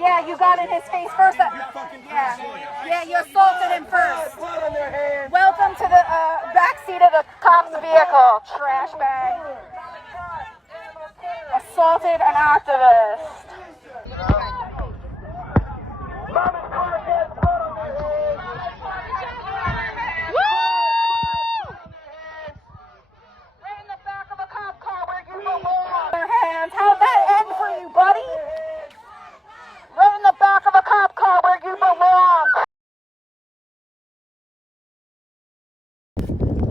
Yeah, you got in his face first. Yeah, you assaulted him first. Welcome to the backseat of the cop's vehicle, trash bag. Assaulted an activist. How'd that end for you, buddy? Right in the back of a cop car where you belong.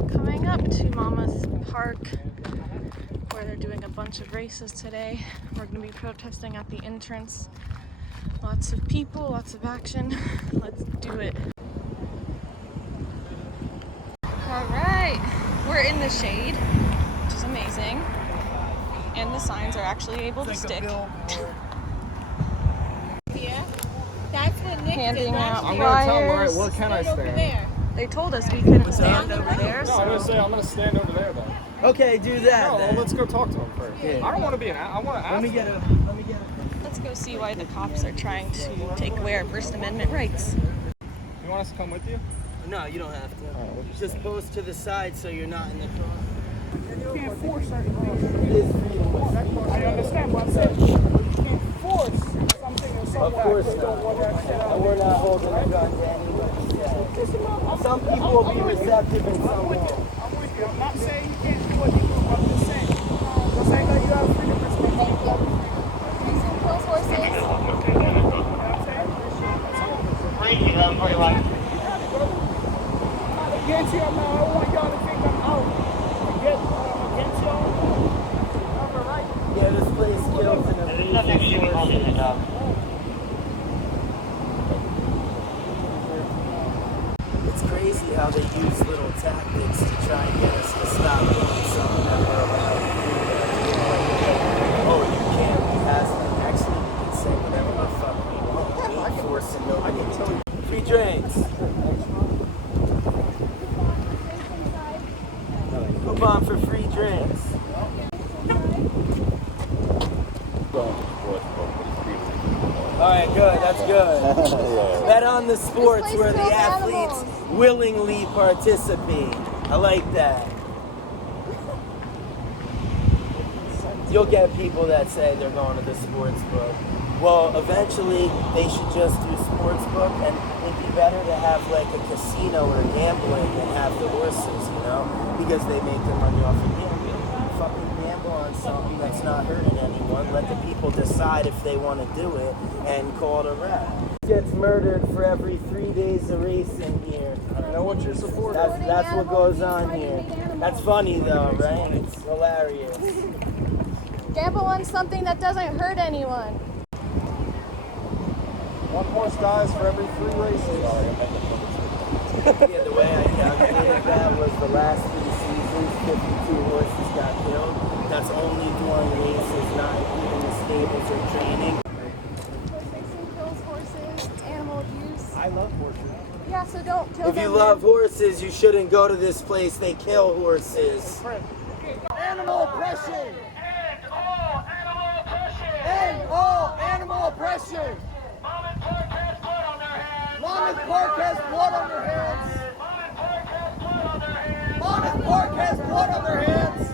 Coming up to Mama's Park, where they're doing a bunch of races today. We're going to be protesting at the entrance. Lots of people, lots of action. Let's do it. All right, we're in the shade, which is amazing. And the signs are actually able to stick. Yeah, that's what Nick handing out I'm flyers. gonna tell them, all right, where can I stand? They told us we couldn't stand over there. No, I'm gonna say I'm gonna stand over there though. Okay, do that. No, well, let's go talk to them first. Yeah. I don't want to be I want to ask. Let me get a. Let's go see why the cops are trying to take away our First Amendment rights. You want us to come with you? No, you don't have to. Just post to the side so you're not in the car. You can't force certain things. I understand, but I'm saying you can't force something or someone. Of course not. And we're not holding a gun to anybody. Some people will be receptive and some won't. I'm with you. I'm not saying you can't do what you do. I'm just saying. I'm saying that you have freedom of speech. kills horses. You know what I'm saying? Crazy, that's what you like. Against you, I don't want y'all to think I'm out. Against y'all. Right. Yeah, this place kills in a There's nothing you can hold in the dog. It's crazy how they use little tactics to try and get us to stop doing something that we're allowed to do. Oh, you can't be hesitant. Actually, we can say whatever the fuck we want. We ain't forcing nobody to do. Free drinks. Coupon for free drinks. Alright, good, that's good. Bet on the sports where the athletes willingly participate. I like that. You'll get people that say they're going to the sports book. Well, eventually they should just do sports book, and it'd be better to have like a casino or gambling and have the horses, you know, because they make their money off of gambling. Fucking gamble on something that's not hurting anyone. Let the people decide if they want to do it and call it a wrap. Gets murdered for every 3 days of racing here. I know what you're supporting. That's what goes on here. That's funny though, right? It's hilarious. Gamble on something that doesn't hurt anyone. One horse dies for every 3 races. Yeah, the way I calculated that was the last 3 seasons, 52 horses got killed. That's only during races, not including the stables or training. Kills horses, it's animal abuse. I love horses. Yeah, so don't kill them. If you love horses, you shouldn't go to this place. They kill horses. Animal oppression. End all animal oppression. End all animal oppression. Monmouth Park has blood on their hands. Monmouth Park has blood on their hands.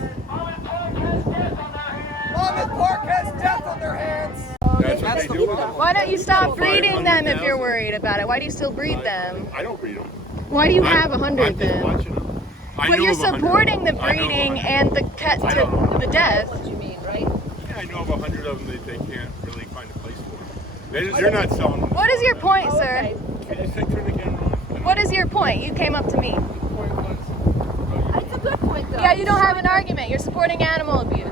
Monmouth Park has death on their hands. That's what they do. Why don't you stop breeding them if you're worried about it? Why do you still breed them? I don't breed them. Why do you have 100 I'm just then? watching them. But you're supporting the breeding and the cat to the death. Yeah, I know of 100 of them that they can't really find a place for. They're not selling them. What is your point, sir? Can you turn the camera on? What is your point? You came up to me. That's a good point, though. Yeah, you don't have an argument. You're supporting animal abuse.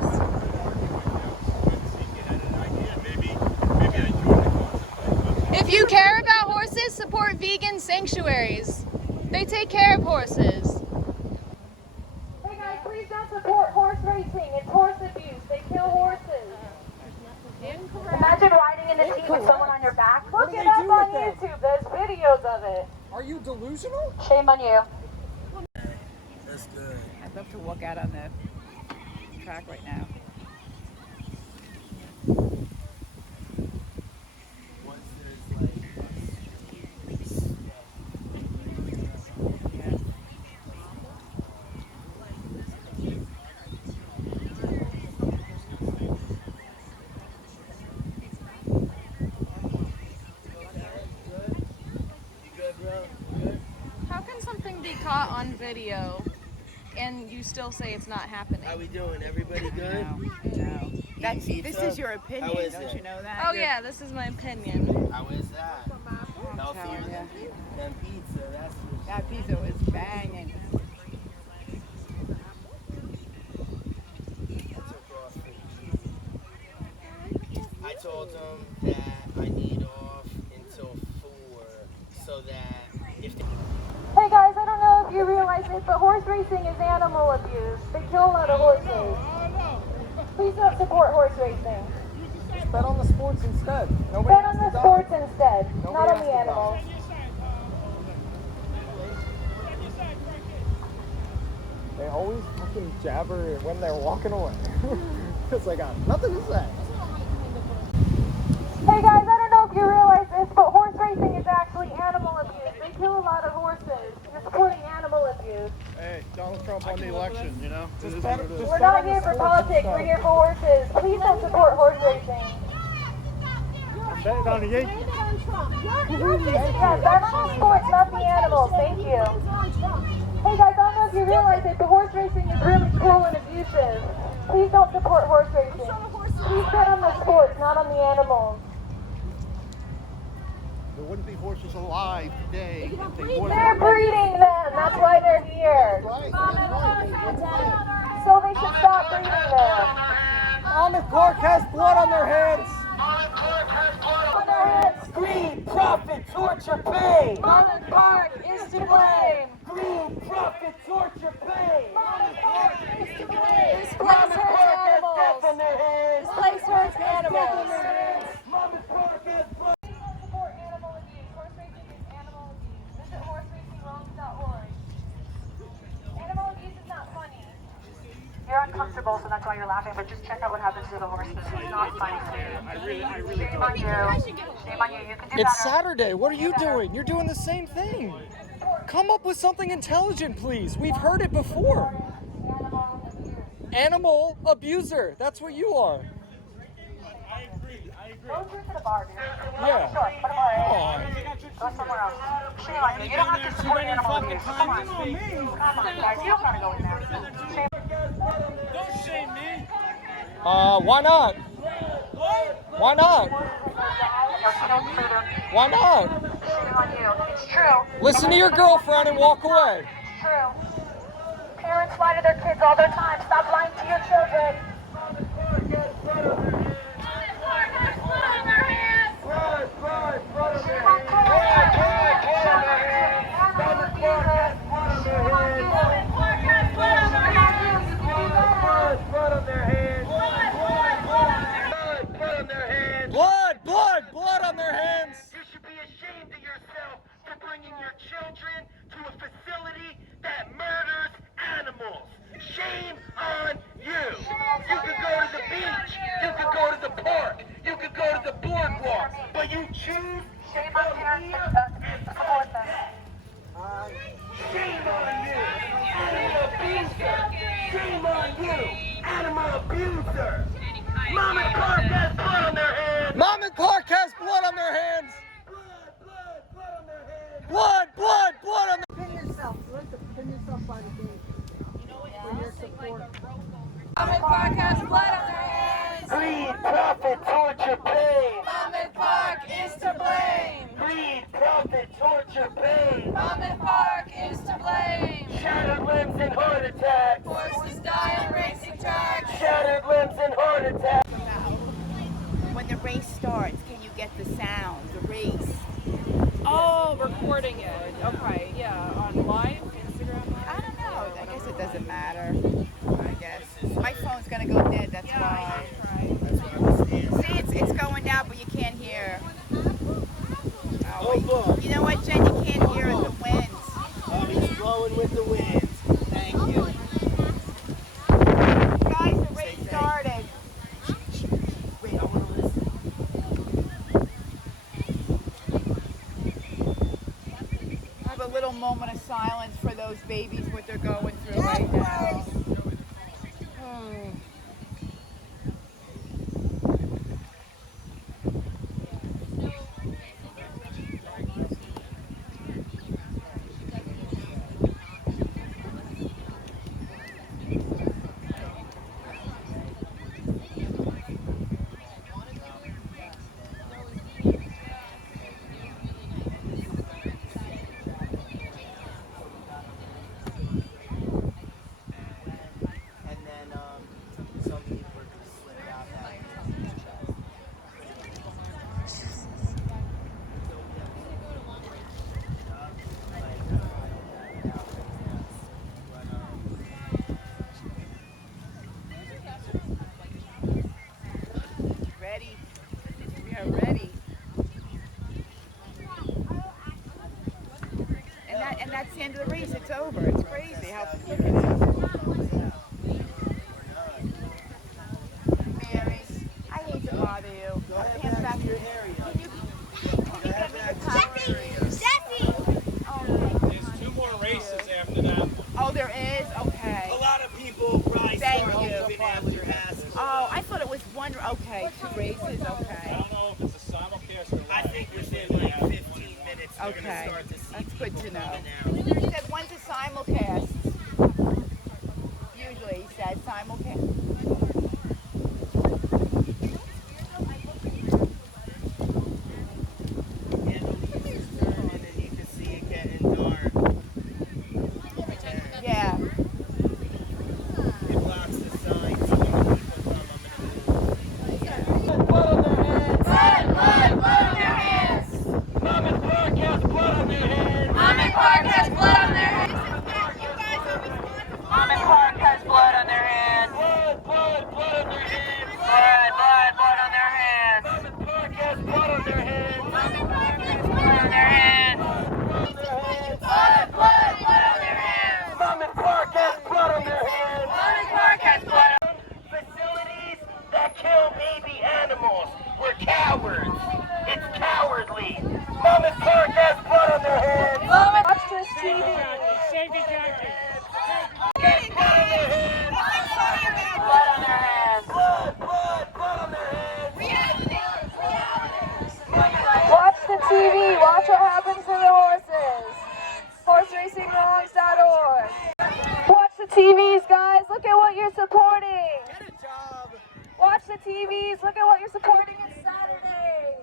If you care about horses, support vegan sanctuaries. They take care of horses. Hey guys, please don't support horse racing. It's horse abuse. They kill horses. Imagine riding in a seat with someone on your back. What Look do it they up do on with them? YouTube. There's videos of it. Are you delusional? Shame on you. That's good. I'd love to walk out on the track right now. One caught on video, and you still say it's not happening. How we doing? Everybody good? No. That's, Pizza? this is your opinion, How is don't it? you know that? Oh yeah, this is my opinion. How is that? Healthier telling than pizza, that's for That pizza was banging. I told them that I need off until 4 so that if they... Hey guys, I don't know if you realize this, but horse racing is animal abuse. They kill a lot of horses. Please don't support horse racing. Just bet on the sports instead. Nobody Bet has on the to die. sports instead, Nobody not on has the to die. animals. They always fucking jabber when they're walking away. Because they got nothing to say. Hey guys, I don't know if you realize this, but horse racing is actually animal abuse. They kill a lot of horses. You're supporting animal abuse. Hey, Donald Trump won the election, you know? We're not here for politics, we're here for horses. Please don't support horse racing. Bet on the Yankees. Yes, that's the sports, not the animals. Thank you. Hey guys, I don't know if you realize it, but horse racing is really cruel and abusive. Please don't support horse racing. Please bet on the sports, not on the animals. There wouldn't be horses alive today if they wouldn't. They're breeding them. That's why they're here. So they should stop breeding them. Almond Clark has blood on their hands. On their heads. Greed, profit, torture, pain! Almond Park is to blame. Greed, profit, torture, pain! Almond Park is to blame. This place Almond hurts Park has death animals. on their hands! This place hurts animals. Almond Park has blood. Support animal abuse. Horse racing is animal abuse. Visit horseracingwrongs.org. Animal abuse is not funny. You're uncomfortable, so that's why you're laughing, but just check out what happens to the horses. It's not funny. Shame on you. Shame on you. You can do It's better. Saturday. What are you doing? You're doing the same thing. Come up with something intelligent, please. We've heard it before. Animal abuser. That's what you are. Go drink at a bar, dude. Yeah. Sure, put a bar in. Come on. Go somewhere else. Shame on you. You don't have to support animal abuse. Come on. Come on, guys. You don't gotta go in there. Shame. Don't shame me. Why not? Why not? Why not? Shame on you. It's true. Listen to your girlfriend and walk away. It's true. Parents lie to their kids all the time. Stop lying to your children. Blood on their hands. You should be ashamed of yourself for bringing your children to a facility that murders animals. Shame on you. You could go to the beach. You could go to the park. You could go to the boardwalk. But you choose to Shame on come parents here that support them. Shame on you, animal abuser! Shame on you, animal abuser! Mom and Clark has blood on their hands! Mom and Clark has blood on their hands. Blood on their hands! Blood on their Pin yourself. You like to pin yourself by the gate. For your support. Almond Park has blood on their hands. Greed, profit, torture, pain! Almond Park is to blame. Greed, profit, torture, pain! Almond Park is to blame. Shattered limbs and heart attacks! Horses die on racing tracks. Shattered limbs and heart attacks! When the race starts, can you get the sound, the race? Oh, recording it. Okay, yeah. On live Instagram live? I don't know. I guess it doesn't matter. I guess. My phone's gonna go dead, that's why. See, it's going down, but you can't hear. Oh, You know what, Jen? You can't hear it, the winds. oh, he's blowing with the winds. Thank you. Guys, the race started. Wait, I want to listen. Have a little moment of silence for those babies, what they're going through right now. the end of the race, it's over. It's crazy how quick it is. Mary, I hate to bother you. Go ahead back to your area. Can you get me the power? Jesse! There's 2 more races after that. Oh, there is? Okay. A lot of people probably Thank start you. moving after Haskell. Oh, I thought it was one. Okay, 2 races. I Okay. don't know if it's a simulcast or I live. think within like 15 minutes we're Okay. gonna start to see That's good to people know. coming out. He said one's a simulcast. Usually he said simulcast. Yeah, the leaves is on and you can see it getting dark. Yeah. It blocks the sign, so when people come, I'm gonna move. Mama's Park has blood on their hands. Mama Park has blood on their hands. Mama Park has blood on their hands. Blood on their hands. Blood on their hands. Mama's Park has blood on their hands. Blood on their hands. Blood on their hands. Mama's Park has blood on their hands. Mama Park has blood on Facilities that kill baby animals. We're cowards. It's cowardly. Mama's Park has blood on their hands. Watch this TV. Safety jacket. Blood on their hands. Blood on their hands. Blood on their hands. Watch the TV. Watch what happens to the horses. HorseRacingWrongs.org. Watch the TVs, guys. Look at what you're supporting. Watch the TVs. Look at what you're supporting. It's Saturday.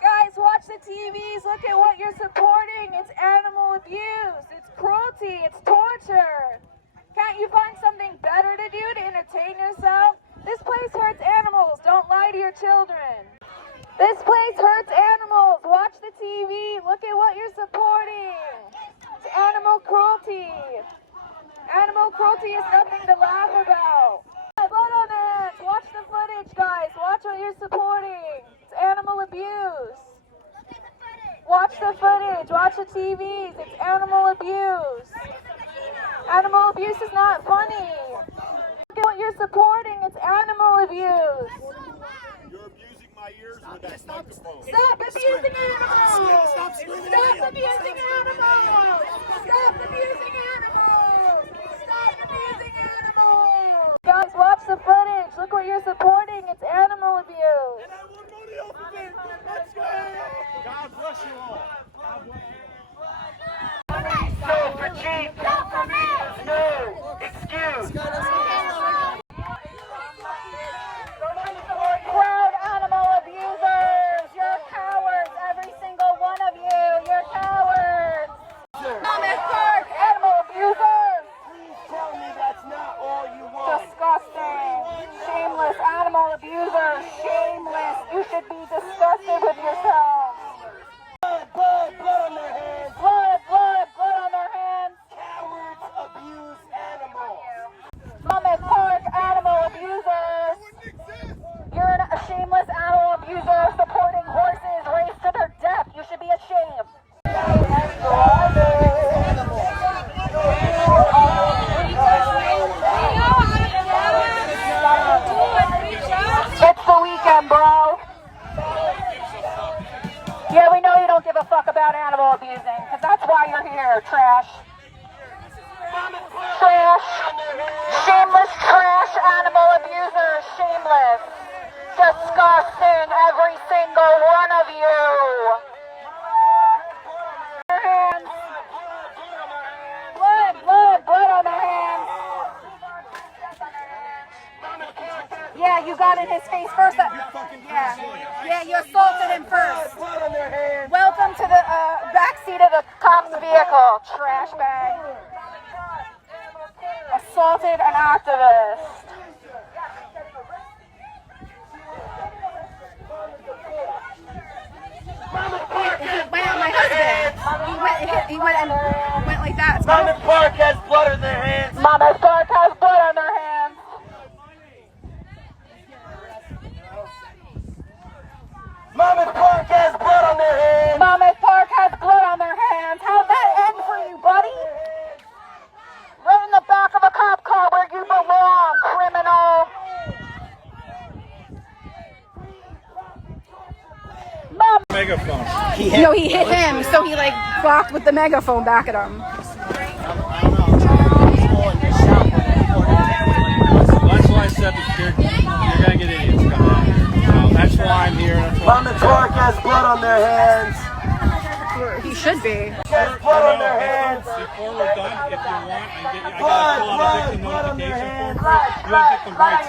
Guys, watch the TVs. Look at what you're supporting. It's animal abuse. It's cruelty. It's torture. Can't you find something better to do to entertain yourself? This place hurts animals. Don't lie to your children. This place hurts animals. Watch the TV. Look at what you're supporting. It's animal cruelty. Animal cruelty is nothing to laugh about. Blood on their hands. Watch the footage, guys. Watch what you're supporting. It's animal abuse. Watch the footage. Watch the TVs. It's animal abuse. Animal abuse is not funny. Look at what you're supporting. It's animal abuse. You're abusing my ears with that microphone. Stop abusing animals! Stop screaming Stop at me. abusing animals! Stop abusing animals! Stop abusing animals! Guys, watch the footage. Look what you're supporting. It's animal abuse. I want money off of it. Let's go. God bless you all. God bless you. So for cheap. No excuse. Proud animal abusers! You're cowards, every single one of you! You're cowards! Thomas Park, animal abusers! Please tell me that's not all you want. Disgusting! Shameless animal abusers! Shameless! You should be disgusted with yourselves! Blood on their hands. Blood on their hands! Cowards abuse animals. Thomas Park, animal abusers! You're a shameless animal abuser supporting horses raced to their death. You should be ashamed. It's the weekend, bro. Yeah, we know you don't give a fuck about animal abusing, because that's why you're here, trash. Trash. Shameless trash animal abusers. Shameless. Disgusting, every single one of you. Their hands. Blood on their hands. Yeah, you got in his face first. Yeah, you assaulted him first. Welcome to the backseat of the cop's vehicle, trash bag. Assaulted an activist. My husband. He went and went like that. Mama's Park has blood on their hands. Mama's Park has blood on their hands. Mama's Park has blood on their hands. Mama's Park has blood on their hands. megaphone. No, he hit him, so he like blocked with the megaphone back at him. That's why I said you're gonna get idiots coming out here. That's why I'm here. Mom and Clark has blood on their hands. He should be. Has blood on their hands. Before we're done, if you want, I gotta Blood, pull out a blood, victim blood on their notification hands. form. You have victim rights.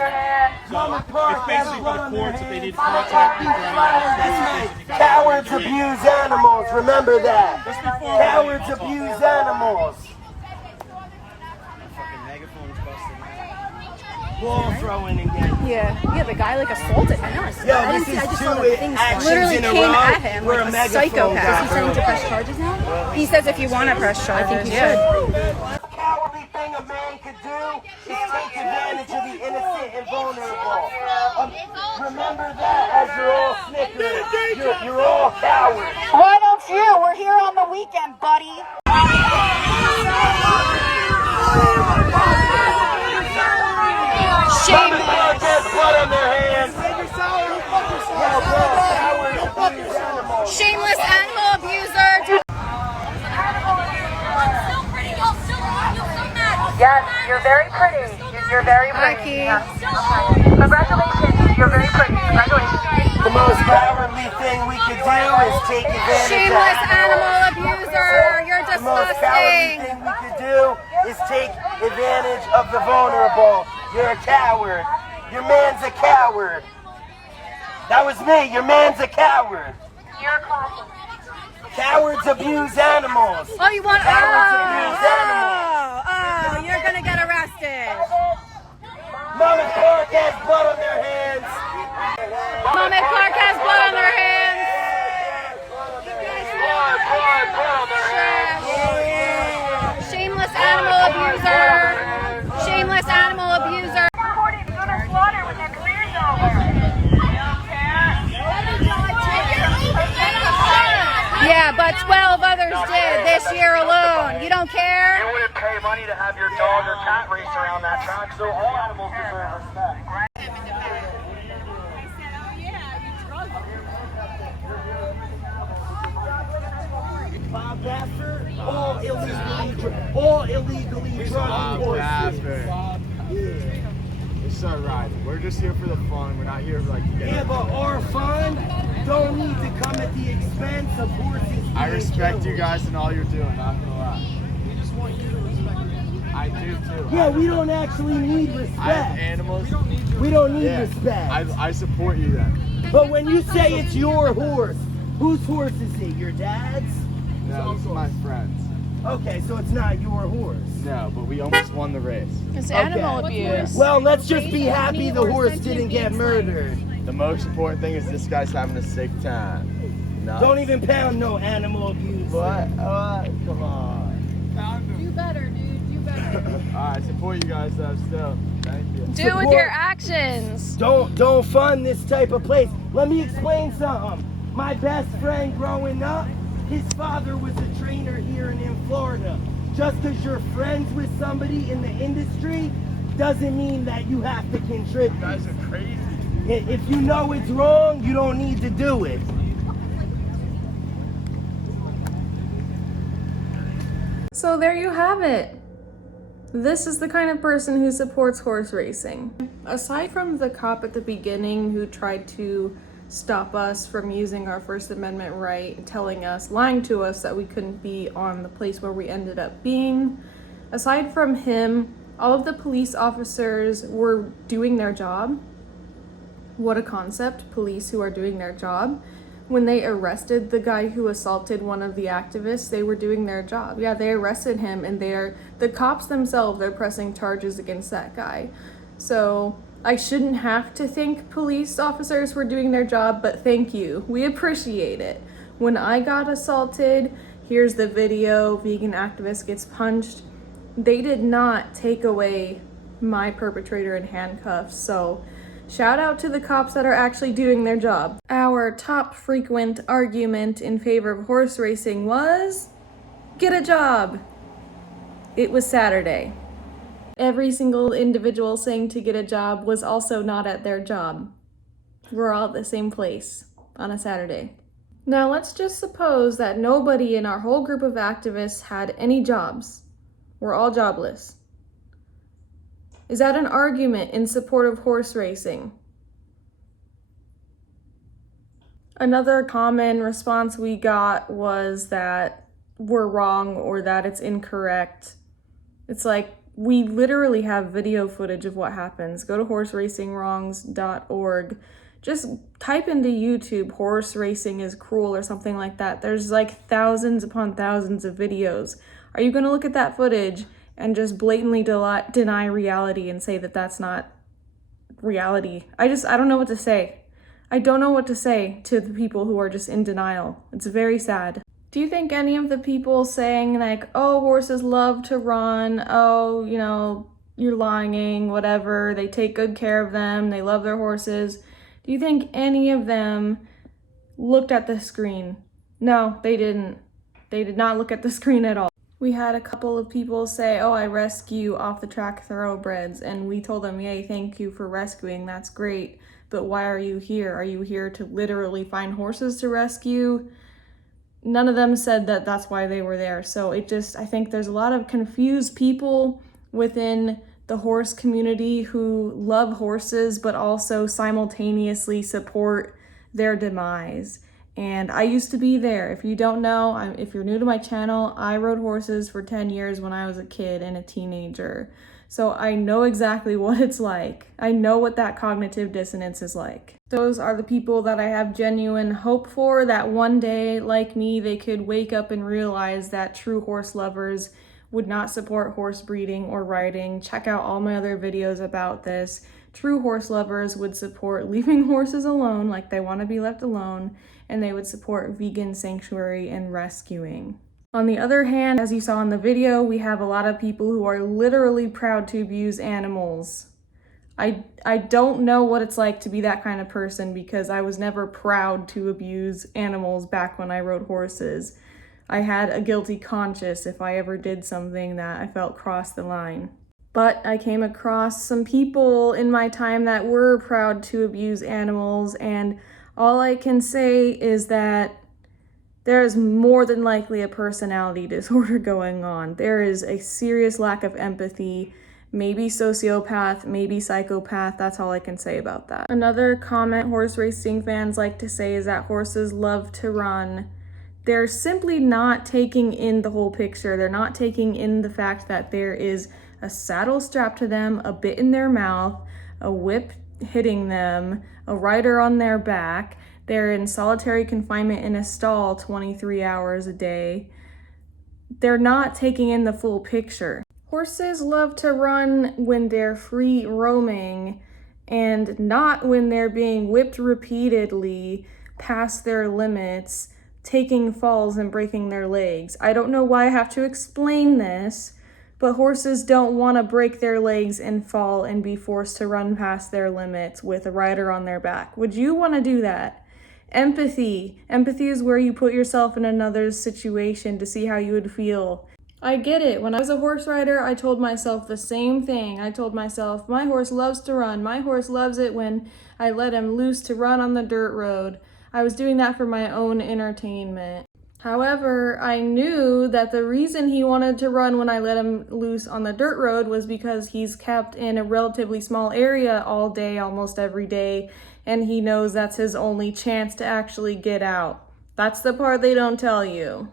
Mom and So Clark it's has basically blood for on the their courts if they hands. need contact. Cowards abuse animals. Remember that. Cowards abuse animals. Wall throwing again. Yeah, the guy like assaulted him. Yo, this is two actions Literally in a came row at him where like a a megaphone psychopath. got Is he trying to broken. press charges now? He says if you want to press charges, I think he should. Cowardly thing a man could do is take advantage of the innocent and vulnerable. Remember that as you're all snickering. You're all cowards. Why don't you? We're here on the weekend, buddy. Mom and Clark has blood on their hands. Shameless animal abuser. Yes, you're very pretty. You're very pretty. Hi, Congratulations, you're very pretty. Congratulations. The most cowardly thing we could do is take advantage Shameless of animal abuser. You're The most cowardly disgusting. thing we could do is take advantage of the vulnerable. You're a coward. Your man's a coward. That was me. Your man's a coward. You're classic. Cowards abuse animals. Oh, you want? Cowards abuse animals. Oh, you're gonna get arrested. Mom and Clark has blood on their hands. Mom and Clark has blood on their hands. Shameless animal abuser. Shameless animal abuser. Reporting gonna slaughter when their career's over. Yeah, but 12 others did this year alone. You don't care? You wouldn't pay money to have your dog or cat race around that track, so all animals deserve respect. Bob Baffer, all illegally drug horses. It's alright. We're just here for the fun. We're not here for like to get. Yeah, but our fun don't need to come at the expense of horses. I being respect killed. you guys and all you're doing. Not gonna lie. We just want you to respect us. I do too. Yeah, we don't actually need I have respect. animals. We don't need Yeah. respect. I support you then. But when you say it's your horse, whose horse is it? Your dad's? No, this is my friends. Okay, so it's not your horse. No, but we almost won the race. It's Okay. animal abuse. Well, let's just be happy the horse didn't get murdered. The most important thing is this guy's having a sick time. No. Don't even pound no animal abuse. What? Come on. Do better, dude. Do better. I support you guys though still. Thank you. Do it with your actions. Don't fund this type of place. Let me explain something. My best friend growing up, his father was a trainer here and in Florida. Just because you're friends with somebody in the industry doesn't mean that you have to contribute. You guys are crazy. If you know it's wrong, you don't need to do it. So there you have it. This is the kind of person who supports horse racing. Aside from the cop at the beginning who tried to stop us from using our First Amendment right, lying to us that we couldn't be on the place where we ended up being, aside from him, all of the police officers were doing their job. What a concept, police who are doing their job. When they arrested the guy who assaulted one of the activists, they were doing their job. Yeah, they arrested him and the cops themselves are pressing charges against that guy. So I shouldn't have to think police officers were doing their job, but thank you. We appreciate it. When I got assaulted, here's the video, vegan activist gets punched. They did not take away my perpetrator in handcuffs, so shout out to the cops that are actually doing their job. Our top frequent argument in favor of horse racing was, get a job. It was Saturday. Every single individual saying to get a job was also not at their job. We're all at the same place on a Saturday. Now let's just suppose that nobody in our whole group of activists had any jobs. We're all jobless. Is that an argument in support of horse racing? Another common response we got was that we're wrong or that it's incorrect. It's like, we literally have video footage of what happens. Go to horseracingwrongs.org. Just type into YouTube, horse racing is cruel or something like that. There's like thousands upon thousands of videos. Are you gonna look at that footage and just blatantly deny reality and say that that's not reality? I don't know what to say. I don't know what to say to the people who are just in denial. It's very sad. Do you think any of the people saying like, oh, horses love to run, oh, you know, you're lying, whatever, they take good care of them, they love their horses, do you think any of them looked at the screen? No, they didn't. They did not look at the screen at all. We had a couple of people say, oh, I rescue off the track thoroughbreds, and we told them, yay, thank you for rescuing, that's great, but why are you here? Are you here to literally find horses to rescue? None of them said that that's why they were there. So I think there's a lot of confused people within the horse community who love horses, but also simultaneously support their demise. And I used to be there. If you don't know, if you're new to my channel, I rode horses for 10 years when I was a kid and a teenager. So I know exactly what it's like. I know what that cognitive dissonance is like. Those are the people that I have genuine hope for, that one day, like me, they could wake up and realize that true horse lovers would not support horse breeding or riding. Check out all my other videos about this. True horse lovers would support leaving horses alone, like they want to be left alone, and they would support vegan sanctuary and rescuing. On the other hand, as you saw in the video, we have a lot of people who are literally proud to abuse animals. I don't know what it's like to be that kind of person because I was never proud to abuse animals back when I rode horses. I had a guilty conscience if I ever did something that I felt crossed the line. But I came across some people in my time that were proud to abuse animals, and all I can say is that there is more than likely a personality disorder going on. There is a serious lack of empathy, maybe sociopath, maybe psychopath. That's all I can say about that. Another comment horse racing fans like to say is that horses love to run. They're simply not taking in the whole picture. They're not taking in the fact that there is a saddle strapped to them, a bit in their mouth, a whip hitting them, a rider on their back. They're in solitary confinement in a stall 23 hours a day. They're not taking in the full picture. Horses love to run when they're free roaming and not when they're being whipped repeatedly past their limits, taking falls and breaking their legs. I don't know why I have to explain this, but horses don't want to break their legs and fall and be forced to run past their limits with a rider on their back. Would you want to do that? Empathy. Empathy is where you put yourself in another's situation to see how you would feel. I get it. When I was a horse rider, I told myself the same thing. I told myself, my horse loves to run. My horse loves it when I let him loose to run on the dirt road. I was doing that for my own entertainment. However, I knew that the reason he wanted to run when I let him loose on the dirt road was because he's kept in a relatively small area all day, almost every day, and he knows that's his only chance to actually get out. That's the part they don't tell you.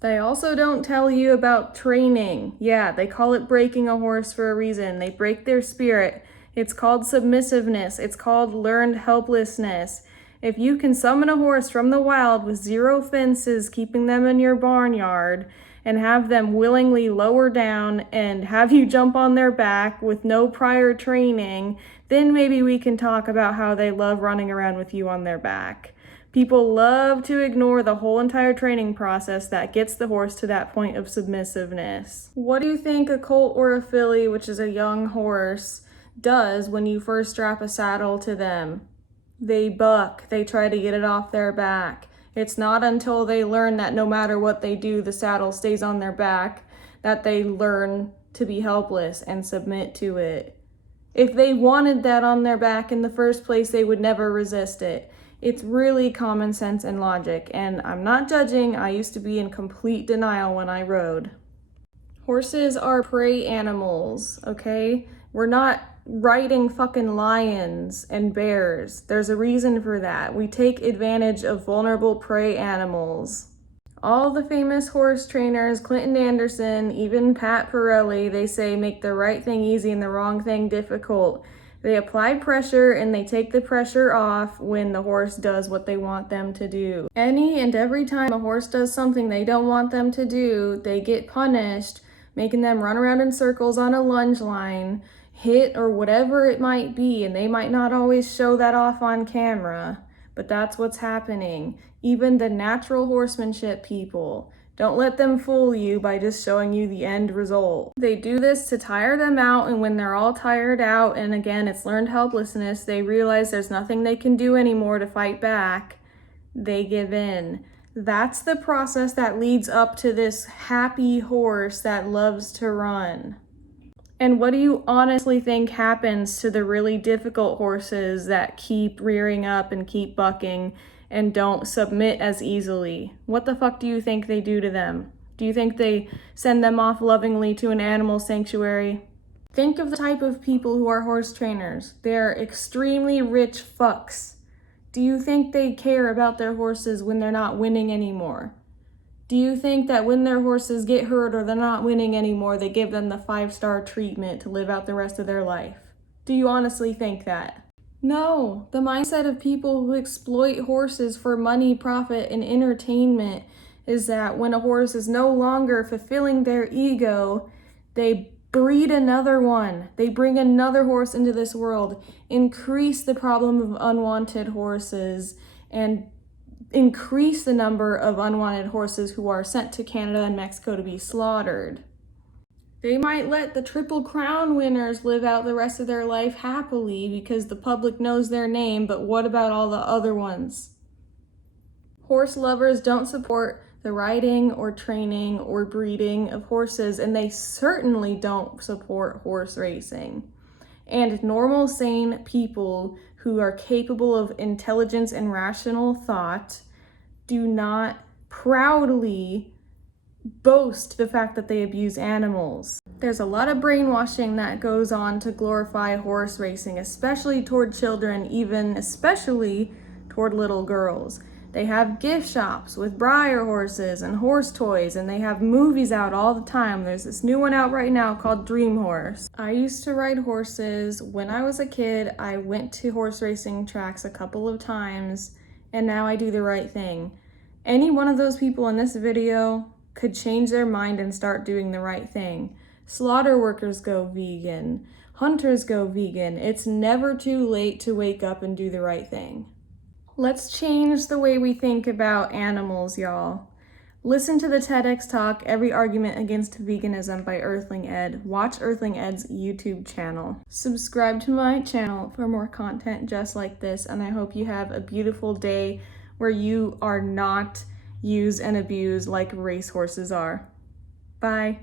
They also don't tell you about training. Yeah, they call it breaking a horse for a reason. They break their spirit. It's called submissiveness. It's called learned helplessness. If you can summon a horse from the wild with 0 fences keeping them in your barnyard and have them willingly lower down and have you jump on their back with no prior training, then maybe we can talk about how they love running around with you on their back. People love to ignore the whole entire training process that gets the horse to that point of submissiveness. What do you think a colt or a filly, which is a young horse, does when you first strap a saddle to them? They buck, they try to get it off their back. It's not until they learn that no matter what they do, the saddle stays on their back, that they learn to be helpless and submit to it. If they wanted that on their back in the first place, they would never resist it. It's really common sense and logic, and I'm not judging. I used to be in complete denial when I rode. Horses are prey animals, okay? We're not riding fucking lions and bears. There's a reason for that. We take advantage of vulnerable prey animals. All the famous horse trainers, Clinton Anderson, even Pat Pirelli, they say make the right thing easy and the wrong thing difficult. They apply pressure and they take the pressure off when the horse does what they want them to do. Any and every time a horse does something they don't want them to do, they get punished, making them run around in circles on a lunge line, hit, or whatever it might be, and they might not always show that off on camera, but that's what's happening. Even the natural horsemanship people, don't let them fool you by just showing you the end result. They do this to tire them out, and when they're all tired out, and again, it's learned helplessness, they realize there's nothing they can do anymore to fight back, they give in. That's the process that leads up to this happy horse that loves to run. And what do you honestly think happens to the really difficult horses that keep rearing up and keep bucking and don't submit as easily? What the fuck do you think they do to them? Do you think they send them off lovingly to an animal sanctuary? Think of the type of people who are horse trainers. They're extremely rich fucks. Do you think they care about their horses when they're not winning anymore? Do you think that when their horses get hurt or they're not winning anymore, they give them the 5-star treatment to live out the rest of their life? Do you honestly think that? No, the mindset of people who exploit horses for money, profit, and entertainment is that when a horse is no longer fulfilling their ego, they breed another one. They bring another horse into this world, increase the problem of unwanted horses, and increase the number of unwanted horses who are sent to Canada and Mexico to be slaughtered. They might let the Triple Crown winners live out the rest of their life happily because the public knows their name, but what about all the other ones? Horse lovers don't support the riding or training or breeding of horses, and they certainly don't support horse racing. And normal, sane people who are capable of intelligence and rational thought do not proudly boast the fact that they abuse animals. There's a lot of brainwashing that goes on to glorify horse racing, especially toward children, even especially toward little girls. They have gift shops with Breyer horses and horse toys, and they have movies out all the time. There's this new one out right now called Dream Horse. I used to ride horses. When I was a kid, I went to horse racing tracks a couple of times, and now I do the right thing. Any one of those people in this video could change their mind and start doing the right thing. Slaughter workers go vegan. Hunters go vegan. It's never too late to wake up and do the right thing. Let's change the way we think about animals, y'all. Listen to the TEDx talk, Every Argument Against Veganism by Earthling Ed. Watch Earthling Ed's YouTube channel. Subscribe to my channel for more content just like this, and I hope you have a beautiful day where you are not used and abused like racehorses are. Bye.